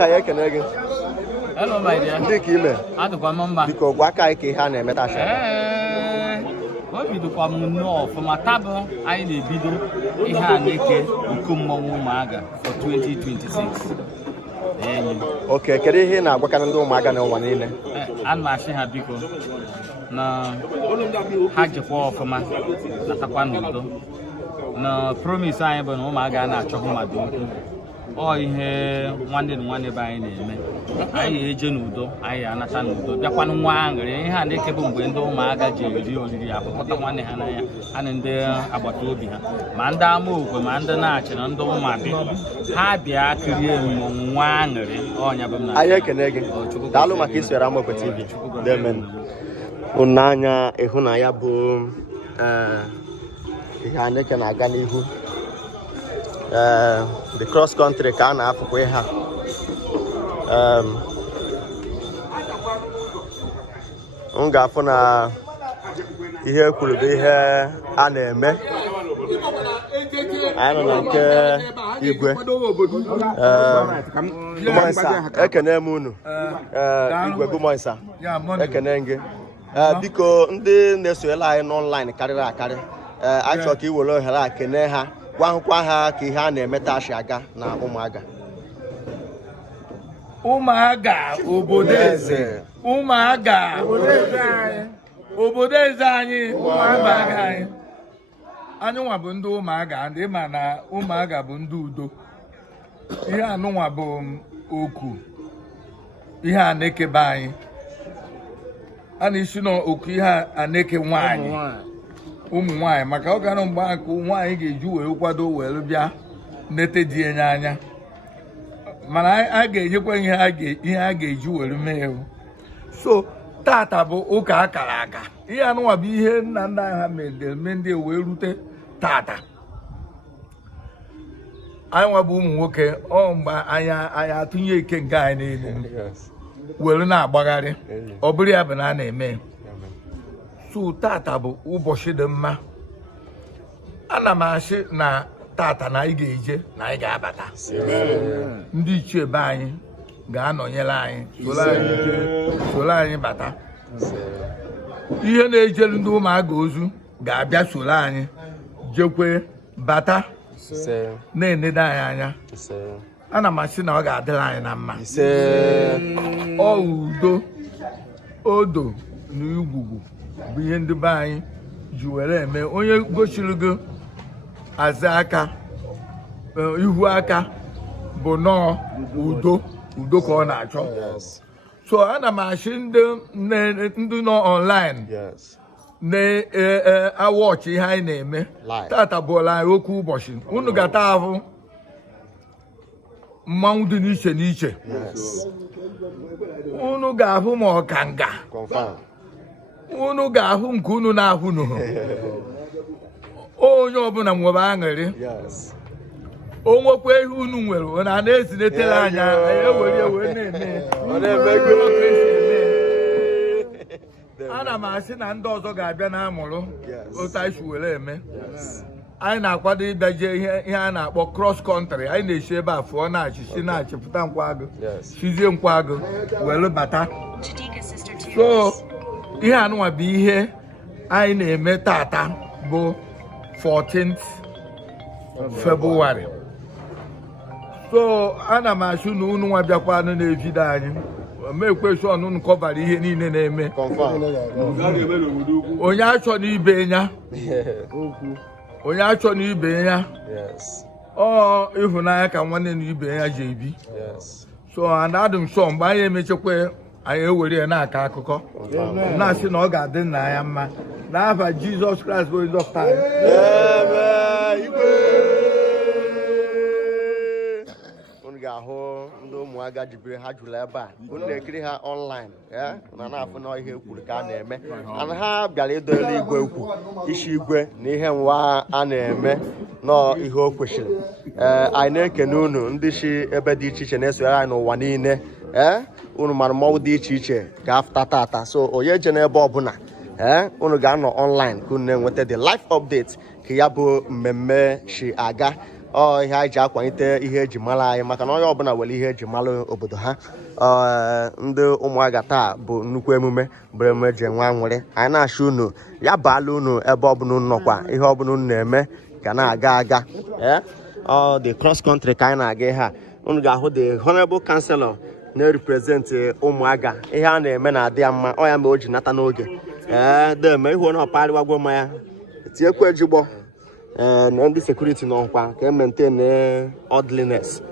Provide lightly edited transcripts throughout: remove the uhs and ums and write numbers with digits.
Saya Eheaneke. Hello, my dear. Ndiki ime. Adukwa mamba. Biko gwa aka ike ha na-emeta asha. Obidokwa m nnọọ ọfụma tabụ anyị na-ebido Iheaneke nke mmọnwụ Umuaga for 2026. Okay, kedu ihe na-agwakarị ndị ụmụaka n'ụwa niile? Ana m asị ha biko na ha jikwa ọfụma natakwa n'udo. Na promise anyị bụ na ụmụaka na-achọghị mmadụ okwu. Ọ ihe nwanne na nwanne be anyị na-eme. Anyị eje n'udo, anyị anata n'udo. Bịakwanụ nwa aṅụrị. Iheaneke bụ mgbe ndị ụmụaka ji eri oriri akpọkọta nwanne ha n'anya, ha na ndị agbata obi ha. Ma ndị ama okwe, ma ndị na-achị na ndị ụmụabịa. Ha bịa kirie mmọnwụ nwa aṅụrị. Ọnya bụ na Anyị ekene gị. Daalụ maka isonyere Amaokwe TV. Amen. Unu anya ịhụnanya bụ Iheaneke na-aga n'ihu. The cross country ka a na-afụkwa ha. M ga-afụ na ihe kwuru bụ ihe a na-eme. Anyị nọ na nke igwe. Ekene m unu. Igwe Gumoisa. Ekene gị. Biko ndị na-esonyela anyị n'ọnlaịn karịrị akarị. Anyị chọrọ ka i were ohere a kene ha. Gwa hụkwa ha ka ihe a na-emeta asị aga na Umuaga. Umuaga obodo eze. Umuaga obodo eze anyị. Umuaga anyị. Anyị nwa bụ ndị Umuaga, ndị ma na Umuaga bụ ndị udo. Ihe anụnwa bụ oku Iheaneke be anyị. A na-esi n'oku Iheaneke nwanyị. Ụmụ nwanyị maka ọ gara mgbe akụ nwaanyị ga-eji were kwado were bịa nete di enye anya, mana a ga-enyekwa ihe a ga-eji were mee. So tata bụ ụka akara aka. Ihe anụnwa bụ ihe nna nna ha mere ndị wee rute tata. Anyị nwa bụ ụmụ nwoke, ọ mgbe anyị atụnye ike nke anyị niile were na-agbagharị. Ọ bụrụ ya bụ na a na-eme. So tata bụ ụbọchị dị mma. Ana m asị na tata na anyị ga-eje na anyị ga-abata. Ndị ichie be anyị ga-anọnyere anyị, soro anyị bata. Ihe na-ejelu ndị ụmụaga ozu ga-abịa soro anyị jekwe bata na-enede anyị anya. Ana m asị na ọ ga-adịrị anyị na mma. Ọ udo, odo na igwugwu bụ ihe ndị be anyị ji were eme. Onye gosiri gị aza aka ihu aka bụ nọọ udo ka ọ na-achọ. So ana m achị ndị nọ online na-awọchị ihe anyị na-eme. Tata bụla anyị okwu ụbọchị. Unu ga-ata ahụ mmanwụ dị n'iche n'iche. Unu ga-ahụ ma ọkanga. Unu ga-ahụ nke unu na-ahụ n'ụhụ. Onye ọbụla nwere aṅụrị. O nwekwa ihe unu nwere, ọ na-ezinetere anya, ewere na-eme. Ana m asị na ndị ọzọ ga-abịa na-amụrụ otu anyị si were eme. Anyị na-akwado ịbịaje ihe a na-akpọ cross country. Anyị na-esi ebe a fụọ na-achị pụta Nkwagu, sizie Nkwagu were bata. So ihe anụnwa bụ ihe anyị na-eme tata bụ 14th February. So ana m asụ na unu nwa bịakwanụ na-evido anyị. Mekwesị ọnụ unu kọvara ihe niile na-eme. Onye achọ n'ibe ya. Onye achọ n'ibe ya. Ọ ịhụnanya ka nwanne na ibe ya ji ebi. So adị m sọ mgbe anyị emechekwa anyị ewere ya na-aka akụkọ na-asị na ọ ga-adị nna ya mma n'afa Jizọs Kraịst bụ Nzọpụta anyị. ga-ahụ ndị Umuaga jibiri ha jụrụ ebe a unu na-ekiri ha online na na-afụ na ihe kwuru ka a na-eme ana ha bịara idola igwe ukwu isi igwe na ihe nwa a na-eme nọ ihe o kwesịrị anyị na-ekene unu ndị si ebe dị iche iche na-esonyere anyị n'ụwa niile unu mara mmọnwụ dị iche iche ga-afụta tata so onye je n'ebe ọbụla unu ga-anọ online ka unu na-enweta the life update ka ya bụ mmemme si aga ihe anyị ji akwalite ihe eji mara anyị maka na onye ọbụla nwere ihe eji mara obodo ha ndị Umuaga taa bụ nnukwu emume bụ emume ji nwa nwere anyị na-achọ unu ya baala unu ebe ọbụla unu nọkwa ihe ọbụla unu na-eme ga na-aga aga the cross country ka anyị na-aga ihe a unu ga-ahụ the honorable councilor na-represent Umuaga ihe a na-eme na-adị ya mma ọ ya ma o ji nata n'oge deme ihu na ọparịwagwo ma ya tinyekwa ejigbo na ndị sekuriti nọ nkwa ka e maintain orderliness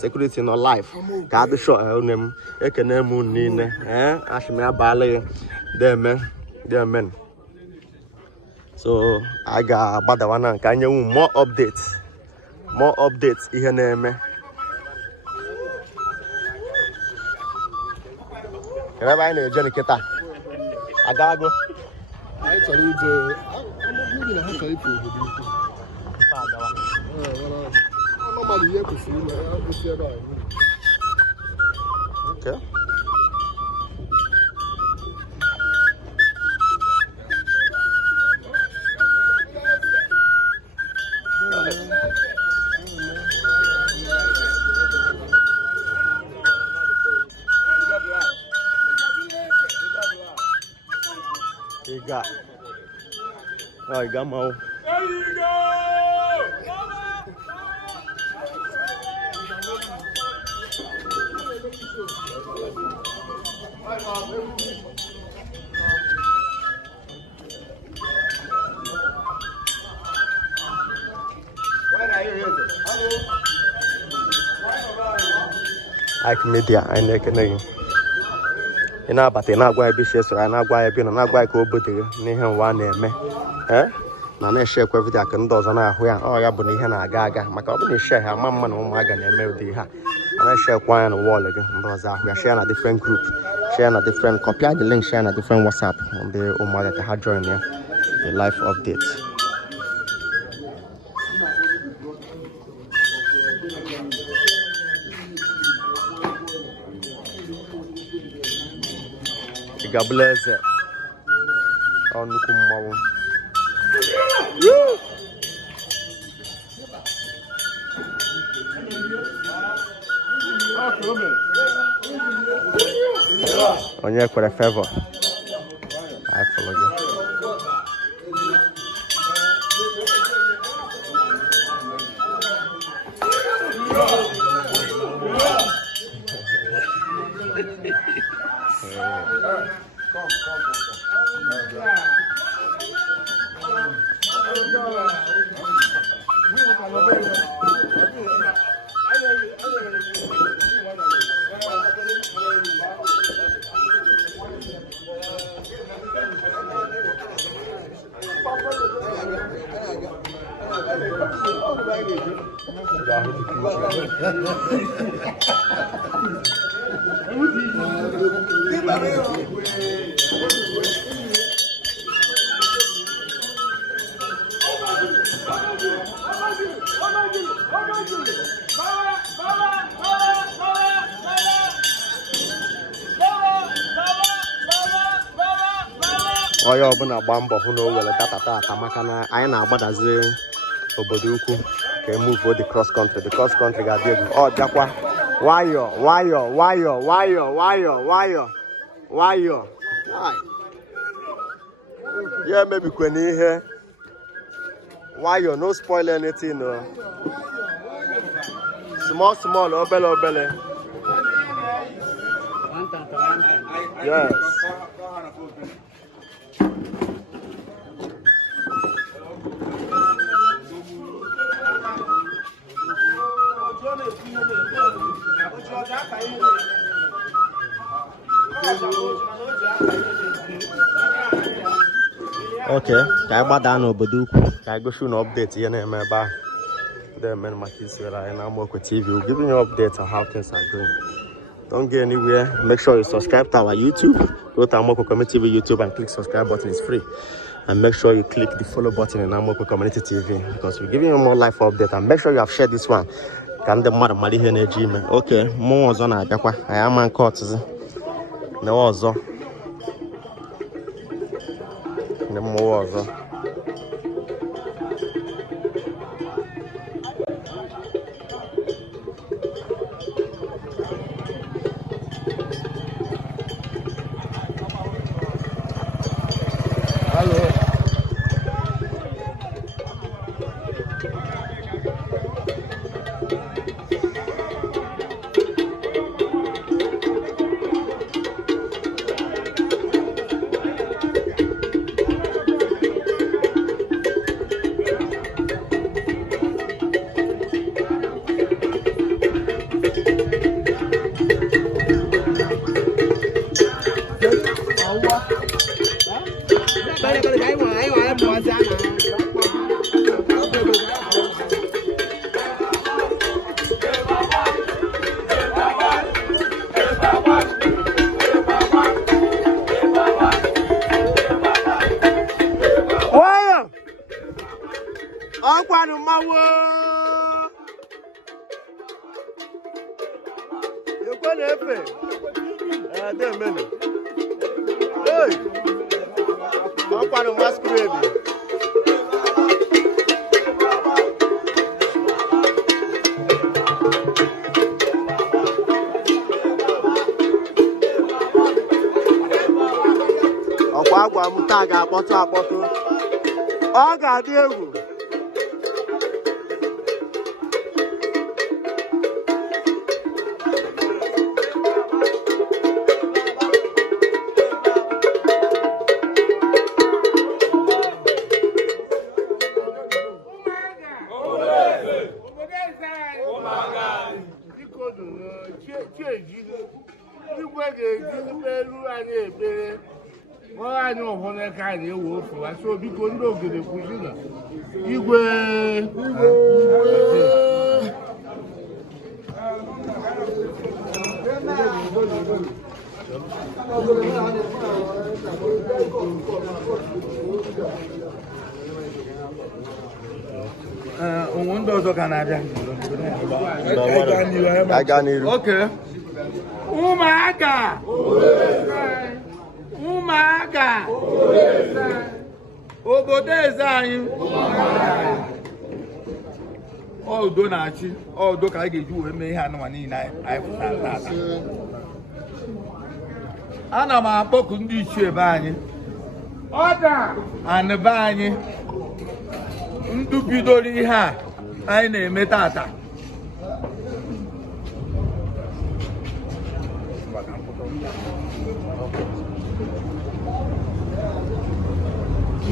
sekuriti nọ life ka adị sure une m ekene m unu niile achị m ya baala ya demen so a ga-agbadawa na nke anyị nwu more updates ihe na-eme ebe anyị na-eje nkịta agago anyị chọrọ ije ndị na ha chọrọ ife obodo ukwu ọnọmadụ ihe kwesịrị ime ya kwụsị ebe a okay. Rồi gam màu. There you go. Ike media Iheaneke negi. Ina abata na-agwa ebe isi esoro anyị na-agwa ebe nọ na-agwa ka o botere n'ihe nwa na-eme na na-eshe ekwe vidio ka ndị ọzọ na-ahụ ya ọ ya bụ na ihe na-aga aga maka ọ bụ na eshe ha ama mma na Umuaga na-eme ụdị ha a na-eshe ekwe anya na wọl gị ndị ọzọ ahụ ya share na different group share na different copy the link share na different WhatsApp ndị Umuaga ka ha join ya the life update. Gableze nnukwu mmanwụ onye kwere favor I follow you. Onye ọbụla gba mbọ hụ na o were data tata maka na anyị na-agbadazi obodo ukwu ka emove the cross country ga-adị egwu ọ bịakwa nwayọ ya emebikwe n'ihe nwayọ no spoil anything no small obele yes. Okay, ka anyị gbadaa n'obodo ukwu ka anyị gosi na update ihe na-eme ebe ahụ the men Marquis and Amoko TV. We're giving you updates on how things are going. Don't get anywhere. Make sure you subscribe to our YouTube. Go to Amoko Community TV YouTube and click subscribe button. It's free. And make sure you click the follow button in Amoko Community TV because we're giving you more live updates. And make sure you have shared this one. Can the mother Iheaneke man? Okay, more was on I am on court. No was on. The more was on. Agbudu akpọtụ ọ ga-adị egwu anyị ọhụrụ ka anyị ewu ofu asị obiko ndị ogede kwụsị na igwe onwe ndị ọzọ ka na-abịa aga n'iru. Okay. Umuaga obodo eze anyị udo na-achị udo ka anyị ga-eji wee mee ihe anụmanụ niile anyị pụtara tata. Ana m akpọku ndị ichie be anyị anị be anyị ndụ bidoro ihe a anyị na-eme tata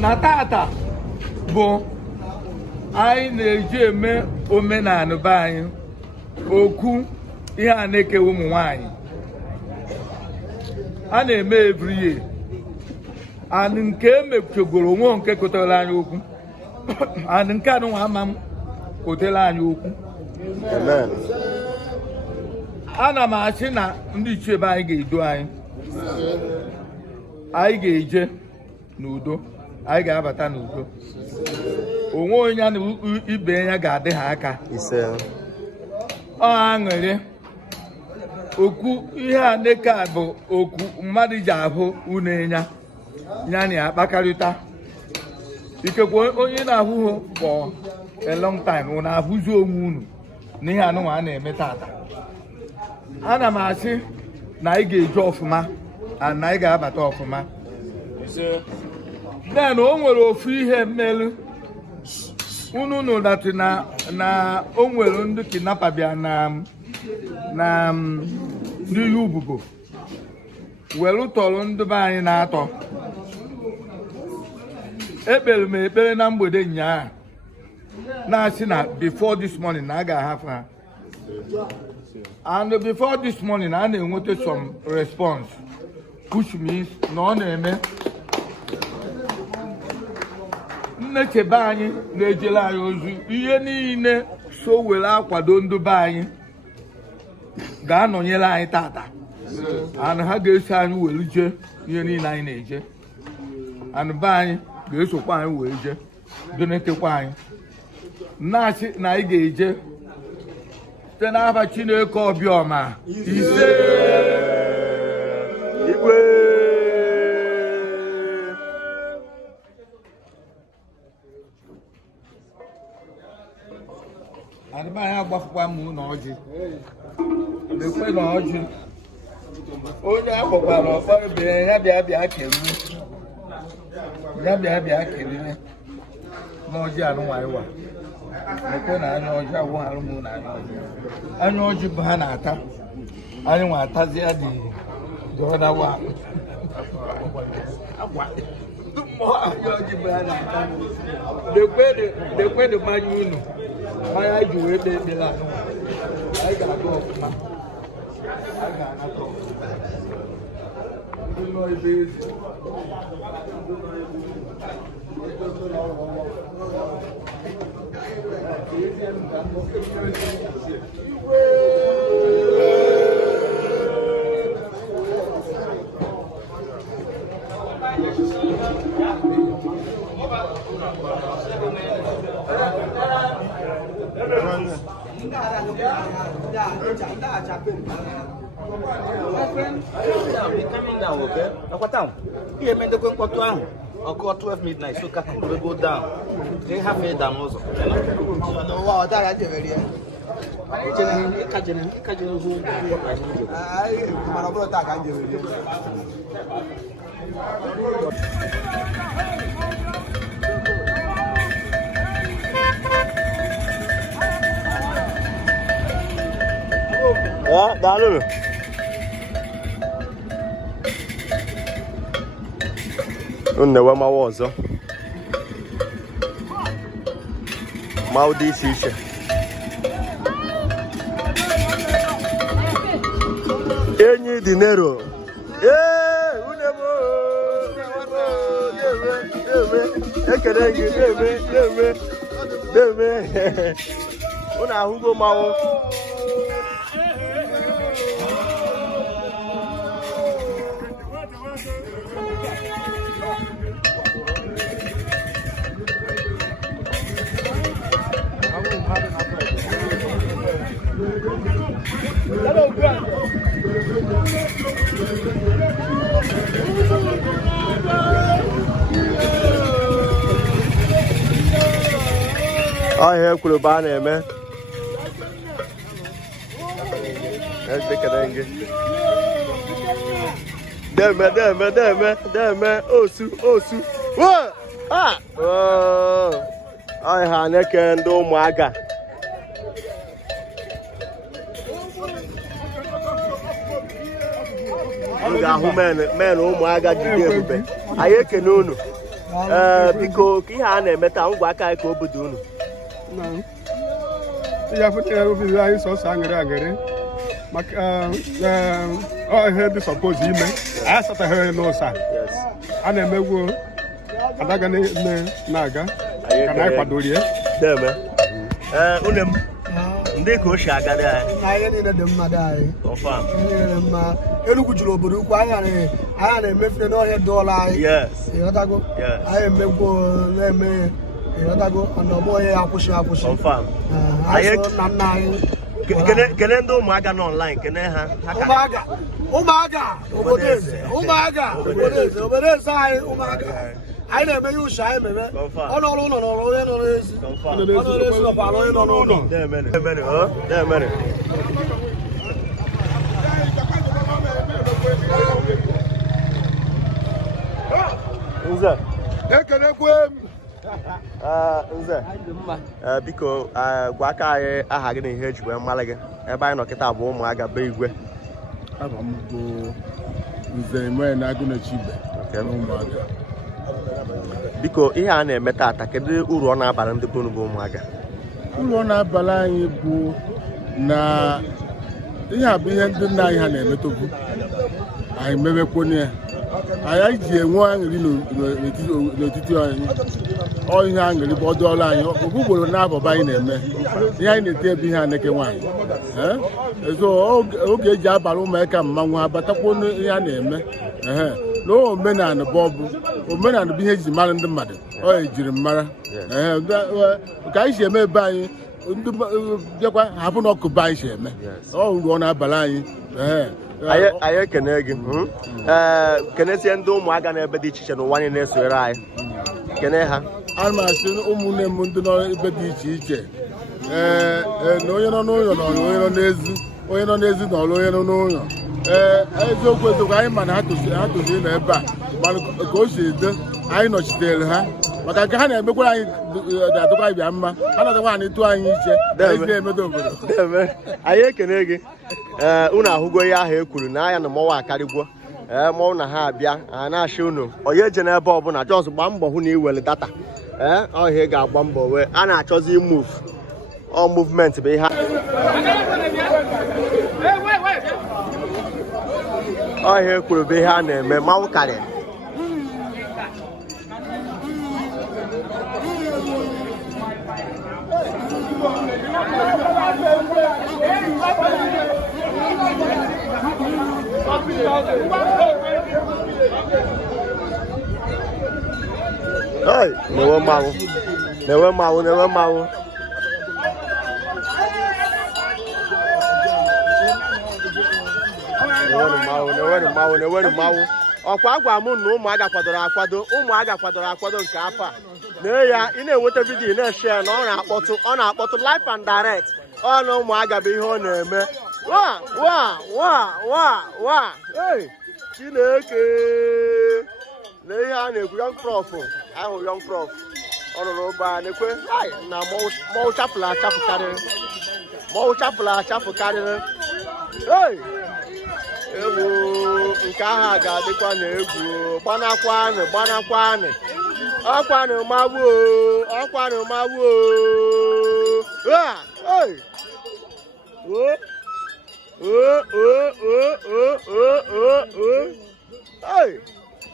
na tata bụ anyị na-eji eme omenala be anyị okwu Iheaneke ụmụ nwanyị a na-eme every year and nke emechegoro onwe nke kotara anyị okwu and nke anụnwa ama m kotara anyị okwu. Amen. Ana m achị na ndị ichie be anyị ga-edo anyị ga-eje n'udo, anyị ga-abata n'udo, onwe onye na ibe ya ga-adị ha aka. Ọ aṅụrị okwu Iheaneke a bụ okwu mmadụ ji ahụ unu enya ya na akpakarịta. Ikekwe onye na-ahụ for a long time unu ahụzi onwe unu n'ihe anụnwa a na-eme tata. Ana m asị na anyị ga-eje ọfụma na anyị ga-abata ọfụma. Then o nwere ofu ihe mmelu unu nụdatị na o nwere ndị kidnapper bịa na ndị Ubugo welu tọrọ ndị be anyị na-atọ. Ekpere m ekpere na mgbede nyaa na-asị na before this morning na a ga-ahapụ ha, and before this morning a na-enweta some response which means na ọ na-eme. Nnechebe anyị na-ejele anyị ozu ihe niile so were akwado ndị be anyị ga-anọnyere anyị tata ana ha ga-eso anyị were je ihe niile anyị na-eje ana be anyị ga-esokwa anyị were je donetekwa anyị na-asị na anyị ga-eje site n'aha Chineke Obiọma ise igwe adịbanya agbafukwa m na ọjị ekwe na ọjị onye ahụkwara ọkpọ ebe ya bịa kelee n'ọjị anụnwanyịwa ekwe na anya ọjị agwụgharụ m na anya ọjị bụ ha na-ata anyị nwa atazi ya dị ọdawa anya ọjị bụ ha na-ata dekwe mmanya unu mmanya ji wee kpee ekpere anyị ga-aga ọfụma anyị ga-anata ọfụma ụlọ ebe ezi My friend, coming down, okay? What town? Here, men, they're going to go down. I'll call 12 midnight, so can we go down? They have a down also. Wow, that is very. Daalụ. Nnewe mawa ọzọ ma ụdị isi iche enyi dị nero ekele gị na-eme unu ahụgo mawụ ahịa ekwuru a na-eme deme osu Iheaneke ndị Umuaga unu ga-ahụ men Umuaga jide ebube anyị ekene unu biko ka ihe a na-eme taa ngwa aka anyị ka o budo unu ya pụtara obibi anyị sọsọ aṅụrị maka ihe dị sọpoz ime anyị asataghị n'ụsa a na-emegwu adaga na-aga ka na anyị kwadoro ya une m ndị ka o si agadi anyị ihe niile dị mmadụ anyị niile mma Enugu juru obodo ukwu anyị na-emefere n'ọhịa dụọla anyị ịghọtago anyị emegwu na-eme ịghọtago na ọgbọ onye ya akwụsị anyị na nna anyị kene ndị Umuaga nọ online kene ha Umuaga obodo eze anyị Umuaga anyị na-eme ya uche anyị meme ọ nọrọ ụlọ nọrọ onye nọ n'ezi nọkwara onye nọ n'ụlọ Nze ekenekwe m Nze biko gwa aka anyị aha gị na ihe eji wee mara gị ebe anyị nọ kịta bụ Umuaga be igwe abụ m bụ Nze Agụnachibe Umuaga. Biko ihe a na-eme taata kedu uru ọ na-abara ndị bụ Umuaga? Uru ọ na-abara anyị bụ na ihe a bụ ihe ndị nna anyị ha na-emetụkwu anyị mewekwonye ya anyị ji enwe aṅụrị n'etiti anyị ọ ihe aṅụrị bụ ọdụ ọrụ anyị ugboro na-abọba anyị na-eme ihe anyị na-ete ebe Iheaneke nwaanyị ezo oge eji abara ụmụaka mmanwụ ha batakwa ihe a na-eme na omenala bụ omenala bụ ihe eji mara ndị mmadụ ọ ejiri mara ka anyị si eme ebe anyị ndị bịakwa hapụ na ọkụ be anyị si eme ọ ruo na-abala anyị anyị ekene gị kenesie ndị ụmụaka n'ebe dị iche iche n'ụwa anyị na-esonyere anyị kene ha. Ana m asị ụmụnne m ndị nọ ebe dị iche iche na onye nọ n'ụlọ na onye nọ n'ezi onye nọ n'ezi na ọrụ onye nọ n'ụlọ eziokwu anyị ma na ha toziri na ebe a mana ka o si dị anyị nọchitere ha maka nke ha na-emekwara anyị ga-adịkwa anyị bịa mma ha na-adịkwa anyị tụọ anyị iche na-emedo obodo. Anyị ekene gị unu ahụgo ihe ahụ e kwuru na anya na mmọnwụ akarịgwo mmanwụ na ha abịa a na-achị unu onye eje n'ebe ọbụla jọs gbaa mbọ hụ na iwere data ọhịa ga-agba mbọ wee a na-achọzi move ọ movement bụ ihe ọhịa e kwuru bụ ihe a na-eme mmanwụ karịrị. Hey, newe mmanwụ newe mmanwụ newe mmanwụ newe mmanwụ ọkwa agwa m na ụmụaga kwadoro akwado nke afọ a nee ya ị na-enweta vidiyo na-eshe na ọ na-akpọtụ live and direct ọ na ụmụaga bụ ihe ọ na-eme wa Chineke na ihe a na-ekwu young prof ahụ young prof ọ nụrụ ụba na-ekwe na mmanwụ chapụrụ achapụ karịrị ewu nke ahụ ga-adịkwa na egwu gbanakwanụ ọkwanụ magbuo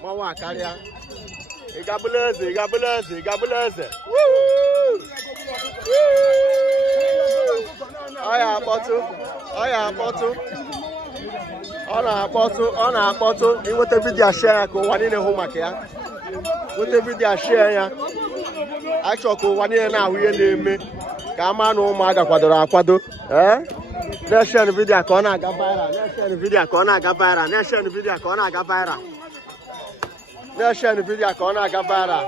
mmanwụ akarịa ịgabụla eze ọ na-akpọtụ inweta vidiyo share ya ka ụwa niile hụ maka ya nweta vidiyo share ya achọ ka ụwa niile na-ahụ ihe na-eme ka ama na ụmụaga kwadoro akwado na-eshare vidiyo ka ọ na-aga viral na-eshare vidiyo ka ọ na-aga viral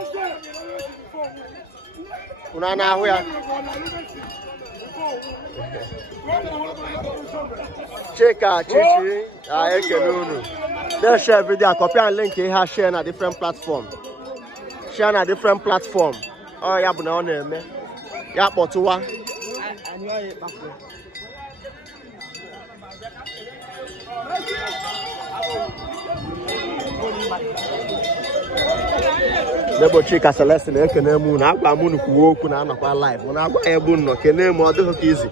unu na-ahụ ya Chika Chichi ekele unu na-share vidiyo copy and link ihe ha share na different platform ọ ya bụ na ọ na-eme ya kpọtụwa Nebo Chika Celestine ekene m unu agwa m unu kwuo okwu na anọkwa live unu agwa ya bụ nnọọ kene m ọ dịghị ka izi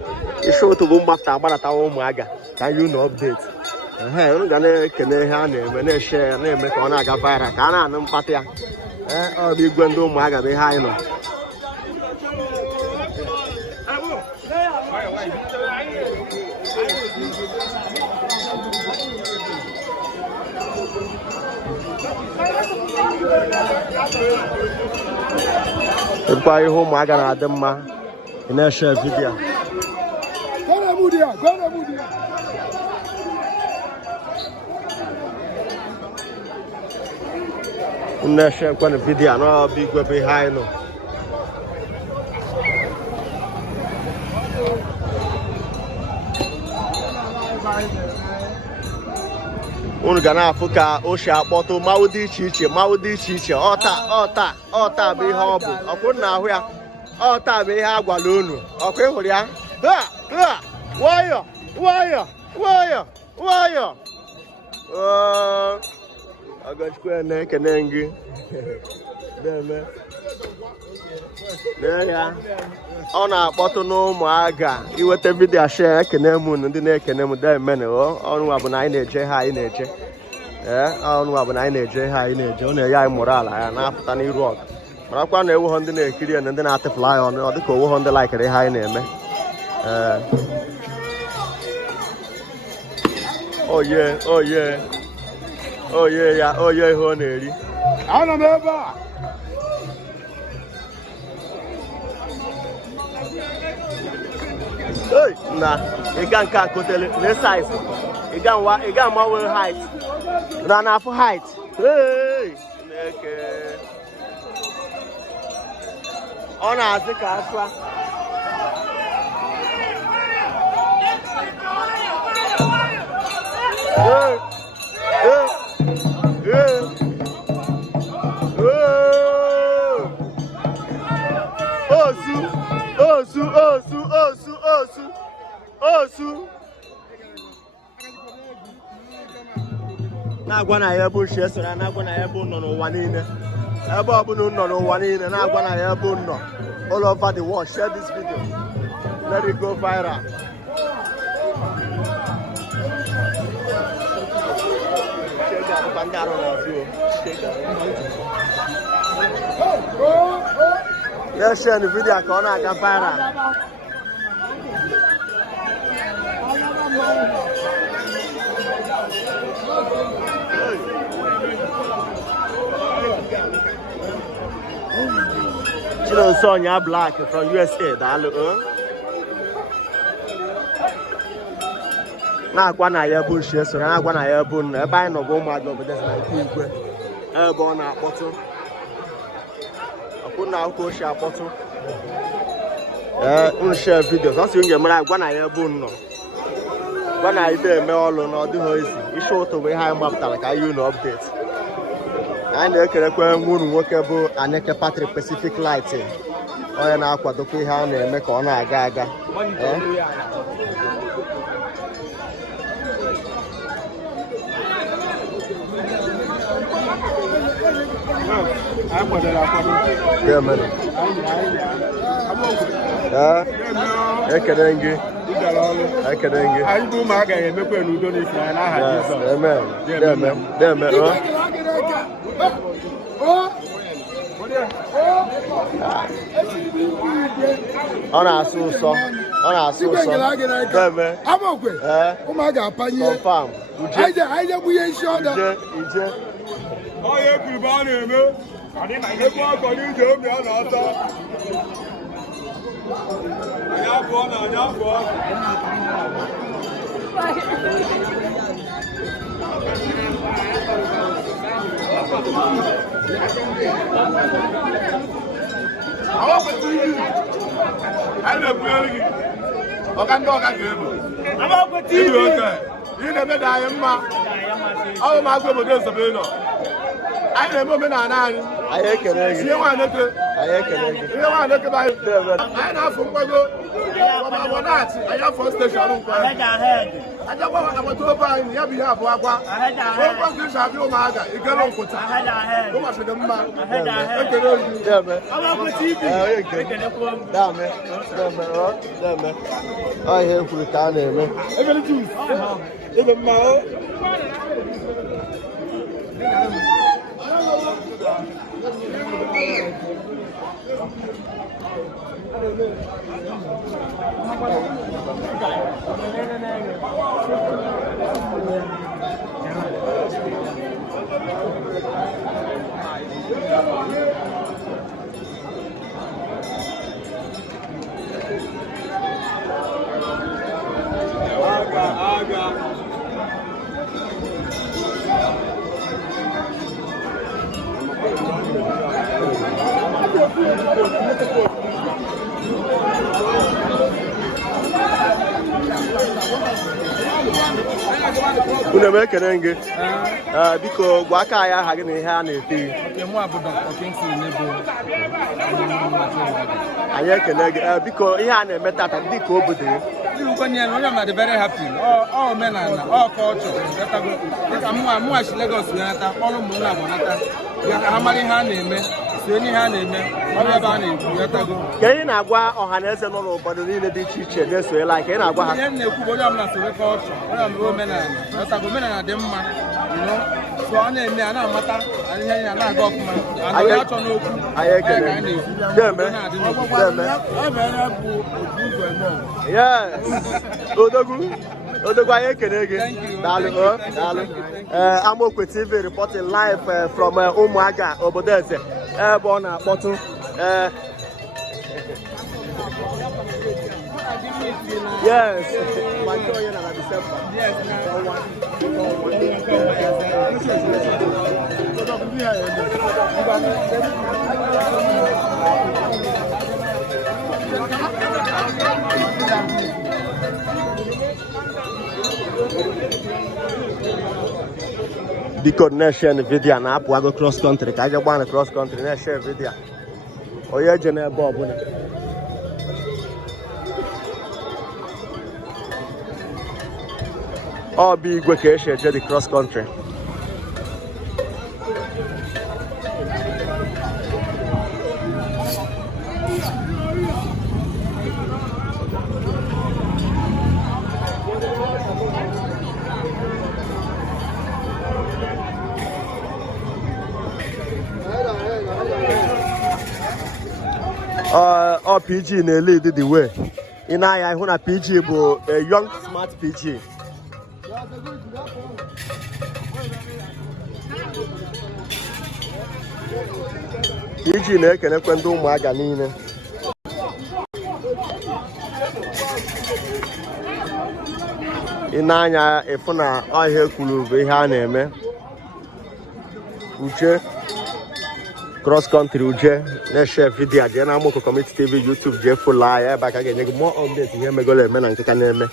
isi otu bụ mgbafta agbaratawa ụmụaga ka you know update unu ga na-ekene ihe a na-eme na-eshe ya na-eme ka ọ na-aga viral ka a na-anụ mkpata ya ọ bụ igwe ndị ụmụaga bụ ihe anyị nọ Ekwa ihe ụmụaga na-adị mma ị na-eshe vidiyo na-eshe kwana vidiyo n'ọbụ igwe bụ ihe anyị nọ unu ga na-afụ ka o si akpọtụ mmanwụ dị iche iche ọta bụ ihe ọ bụ ọkụ na ahụ ya ọta bụ ihe a gwara unu ọkụ ịhụrụ ya nwayọ Ọgọchukwu na-ekene gị ya ọ na-akpọtụ n'ụmụaga iweta vidiyo share ekene m unu ndị na-ekene m demene ọrụ bụ na anyị na-eje ha anyị na-eje ọnụ a bụ na anyị na-eje ha anyị na-eje ọ na-enye anyị moral ya na-apụta n'iru ọgụ marakwa na ewu ndị na-ekiri ya na ndị na-atịpụla ya ọnụ ọ dịka owu ndị laikịrị ha anyị na-eme oye ya oye ihe ọ na-eri Ana m ebe a na ịga nke a kotele na size ịga nwa height na na-afụ height ọ na-azị ka asụa osu na-agwa na ya bụ shi soro na-agwa na ya bụ nọ n'ụwa niile ebe ọ bụla nọ n'ụwa niile na-agwa na ya bụ nọ all over the world. Share this video, let it go viral. Let's share the video ka ọ na-aga viral. Sonia Black from USA, na-agwa na ya bụ shi so na-agwa na ya bụ na ebe anyị nọ bụ Umuaga obodo na Igwe ebe ọ na-akpọtụ ọkụ na akwụkwọ oshi akpọtụ share videos ọ sị m ga-emere agwa na ya bụ nọ gwa na ide eme ọlụ na ọ dịghị ezi isi ụtụ bụ ihe anyị gbapụtara ka anyị unu update anyị na-ekelekwa nwunye nwoke bụ Iheaneke Patrick Pacific Lighting onye na-akwadokwa ihe a na-eme ka ọ na-aga aga ekele gị anyị bụ ụmụaka ga-emekwa n'udo n'ife ya n'aha Jizọs. Ọ na-asụ ụsọ ụmụaka apanye confirm anyị jegbuye isi ọdọ ije ọya ekwuru ọ na-eme ebe ọkọ n'ije obi ọ na-ọtọ anyị abụọ na anyị abụọ ọka ndị ọka ga-ebu ị na-emeda anyị mma ọ bụ Umuaga obodo ezobe nọ anyị na-eme omenala anyị ihe Iheaneke bụ anyị na-afụ mgbago ọbọnatị anyị afọ steshọn nkwa ajakwa agbata obe anyị ya bụ ihe abụọ akwa okwa nke isi abịa Umuaga igelo nkwụta ụbọchị dị mma ekele oyi ọ ihe kwuru ka a na-eme ịdị mma unu m ekele gị biko gwa aka anyị aha gị na ihe a na-ete anyị ekele gị biko ihe a na-eme tata dị ka obodo onye very happy omenala culture mụghachi Lagos nata ọrụ ụmụnna abụnata ha mara ihe a na-eme onye ihe a na-eme ọrụ ebe a na-ekwu yatago ka ị na-agwa ọha na eze nọ n'obodo niile dị iche iche na-esoyela ka ị na-agwa ha ihe na-ekwu bụ onye ọbụla soro culture onye ọbụla omenala yatago omenala dị mma so ọ na-eme a na-amata ihe ya na-aga ọfụma anaghị achọ n'okwu anyị ekele deme yes odogwu anyị ekele gị daalụ daalụ Amaokwe TV reporting live from Umuaga obodo eze ebe ọ na-akpọtụ yes biko na-share video na-apụ agụ cross country ka aja gbaa na cross country na-share video onye eje n'ebe ọbụla ọ bụ igwe ka esi eje the cross country PG na-lead the way. Ị na-anya ịhụ na PG bụ a young smart PG. PG na-ekenekwe ndị ụmụaga niile. Ị na-anya ịfụ na ọhịa ekwuru bụ ihe a na-eme. Uche cross country uje na-share video jee na Amaokwe Community TV YouTube jee follow ya ebe aka ga-enye gị more updates ihe megolo eme na nke ka na-eme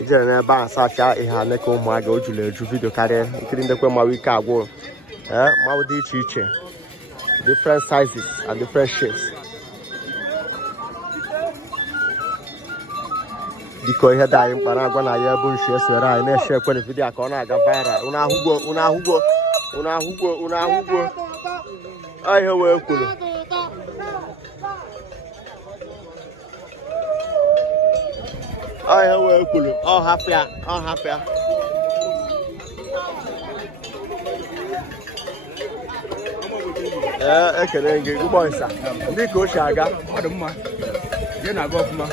ijere n'ebe a sacha Iheaneke Umuaga o juru eju video karịa nkiri ndekwe mawa ike agwụ mawa dị iche iche different sizes and different shapes biko ihe dị anyị mkpa na-agwa na ya bụ nshi eswere anyị na-eshe ekwene video ka ọ na-aga viral unu ahụgwo ihe wee kwuru ọ hapụ ya ekele gị gụgbọnsa ndị ka o si aga ọ dị mma ihe na-aga ọfụma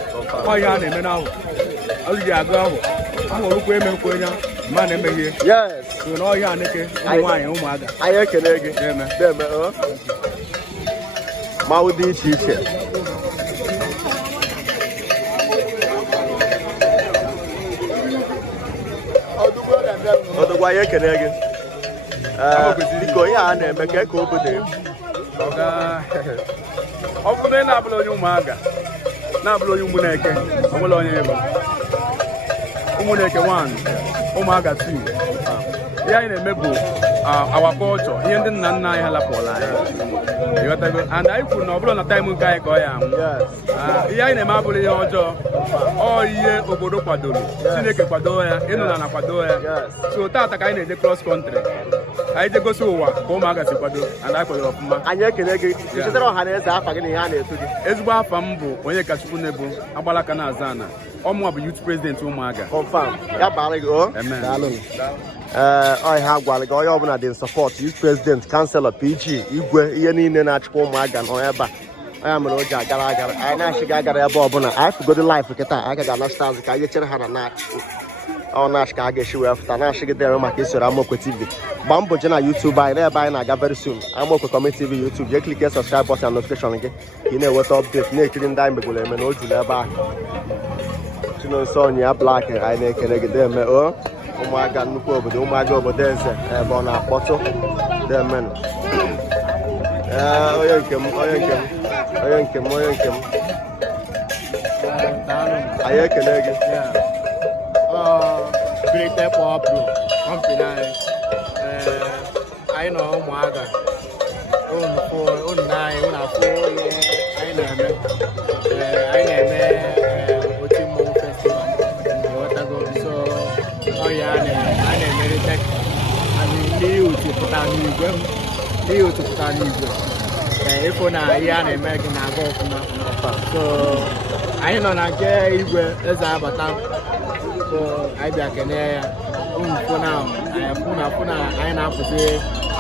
ọ ihe a na-eme n'ahụ ọlụji aga ahụ ahụrụkwa emekwa onye ma na-emeghe yes so na ọhịa Iheaneke ụmụ nwaanyị ụmụaga anyị ekele gị deme mawụ dị iche iche ọdụgwa anyị ekele gị biko ihe a na-eme ka obodo ọ bụrụ na ị na-abụla onye ụmụaga na-abụla onye Ụmụneke ọbụla onye ebe Ụmụneke 1 ụmụaga 2 ihe anyị na-eme bụ our culture ihe ndị nna nna anyị ha lapụla anyị and anyị kwuru na ọ bụrụ na taịm nke anyị ka ọ ya anwụ ihe anyị na-eme abụrụ ihe ọjọọ ọ ihe obodo kwadoro Chineke kwado ya ịnụ na kwado ya so taata ka anyị na-eje cross country anyị je gosi ụwa ka ụmụaga si kwado and anyị kwadoro ọfụma anyị ekele gị chetara ọha na eze afa gị na ihe a na-eto gị ezigbo afa m bụ Onyekachukwu Nebo Agbalaka na Azana ọmụwa bụ youth president ụmụaga confirm ya bara gị daalụ ọha gwara gị onye ọbụla dị support youth president councilor PG igwe ihe niile na-achịkwa ụmụaga nọ ebe a onye mere o ji agara anyị na-achị agara ebe ọbụla anyị fugodi life kịta anyị ga anachita azụ ka anyị chere ha na ọ na-achị ka a ga-eshi wee fụta na-achị gị dere maka isoro Amaokwe TV gbaa mbọ je na YouTube anyị n'ebe anyị na-aga very soon Amaokwe Community TV YouTube jee klike subscribe button na notification gị ka ị na-enweta update na-ekiri ndị anyị megoro eme na o juru ebe ahụ Chinonso onye ya Black anyị na-ekele gị deme ụmụaga nnukwu obodo ụmụaga obodo eze ebe ọ na-akpọtụ demen onye nke m anyị ekele gị Great Power Pro company anyị nọ ụmụaga unu afụ anyị na-eme oti mmọnwụ festival ịghọtago so ọya a na-emerịta n'ihi otu pụta n'igwe ịfụ na ihe a na-eme gị na-aga ọfụma so anyị nọ na nke igwe eze abata so anyị bịa kene ya fụna anyị na-apụzi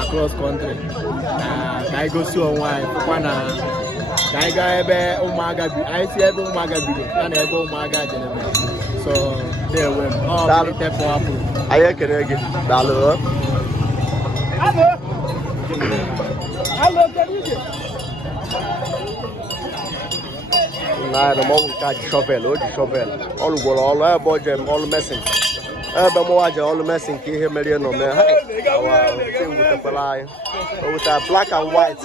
across country ka anyị gosi onwe anyị fụkwa na ka anyị gaa ebe ụmụaga bi anyị si ebe ụmụaga bido ya na ebe ụmụaga jeneme so na-ewe m ọtepụapụ anyị ekene gị daalụ na mọgwụ nke a ji shọvel o ji shọvel ọ rụgworo ọrụ ebe ọ jem ọrụ mesin ebe mụwa je ọrụ mesin ka ihe merie nọ mee wutekwara anyị o wetara black and white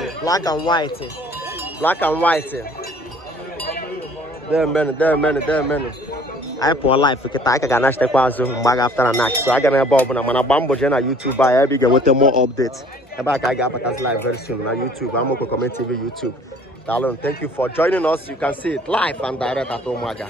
demenu anyị pụọ live kịta anyị ka ga-anachitekwa azụ mgbe a ga-aftara nach so aga m ebe ọbụla mana gbaa mbọ jee na YouTube anyị ebe ị ga-enweta more updates ebe a ka anyị ga-abatazi live very soon na YouTube Amoko Comment TV YouTube. Thank you for joining us. You can see it live and direct at Umuaga.